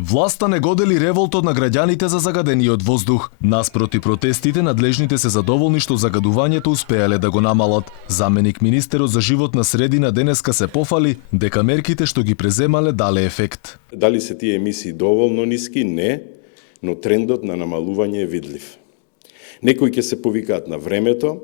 Власта не годели револтот на граѓаните за загадениот воздух. Наспроти протестите, надлежните се задоволни што загадувањето успеале да го намалат. Заменик министерот за животна средина денеска се пофали дека мерките што ги преземале дале ефект. Дали се тие емисии доволно ниски? Не, но трендот на намалување е видлив. Некои ќе се повикаат на времето,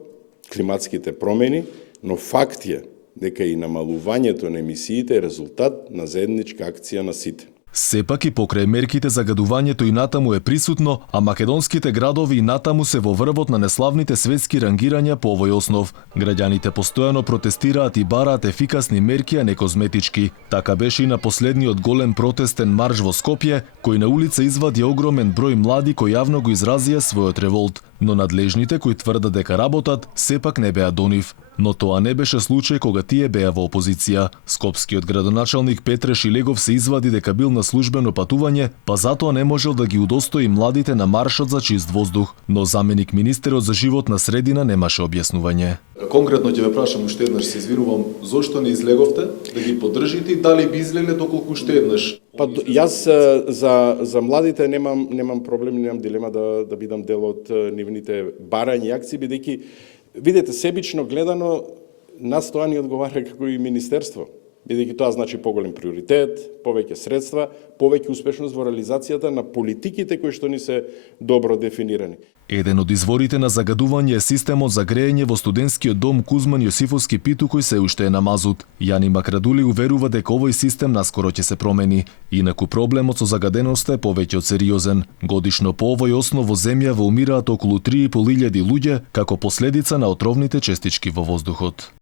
климатските промени, но факт е дека и намалувањето на емисиите е резултат на заедничка акција на сите. Сепак и покрај мерките загадувањето и натаму е присутно, а македонските градови и натаму се во врвот на неславните светски рангирања по овој основ. Граѓаните постојано протестираат и бараат ефикасни мерки, а не козметички. Така беше и на последниот голем протестен марш во Скопје, кој на улица извади огромен број млади кои јавно го изразија својот револт. Но надлежните кои тврдат дека работат, сепак не беа до нив. Но тоа не беше случај кога тие беа во опозиција. Скопскиот градоначалник Петре Шилегов се извади дека бил на службено патување, па затоа не можел да ги удостои младите на маршот за чист воздух. Но заменик министерот за животна средина немаше објаснување. Конкретно ќе ве прашам уште еднаш, се извинувам, зошто не излеговте да ги поддржите и дали би излегле доколку уште еднаш? Па јас за младите немам проблем, немам дилема да бидам дел од нивните барања и акции, бидејќи видете, себично гледано, нас тоа ни одговара како и министерство, бидејќи тоа значи поголем приоритет, повеќе средства, повеќе успешност во реализацијата на политиките кои што ни се добро дефинирани. Еден од изворите на загадување е системот за грејење во студентскиот дом Кузман Јосифовски Питу кој се уште е на мазут. Јани Макрадули уверува дека овој систем наскоро ќе се промени. Инаку проблемот со загаденоста е повеќе од сериозен. Годишно по овој основ во земјава умираат околу 3.500 луѓе како последица на отровните честички во воздухот.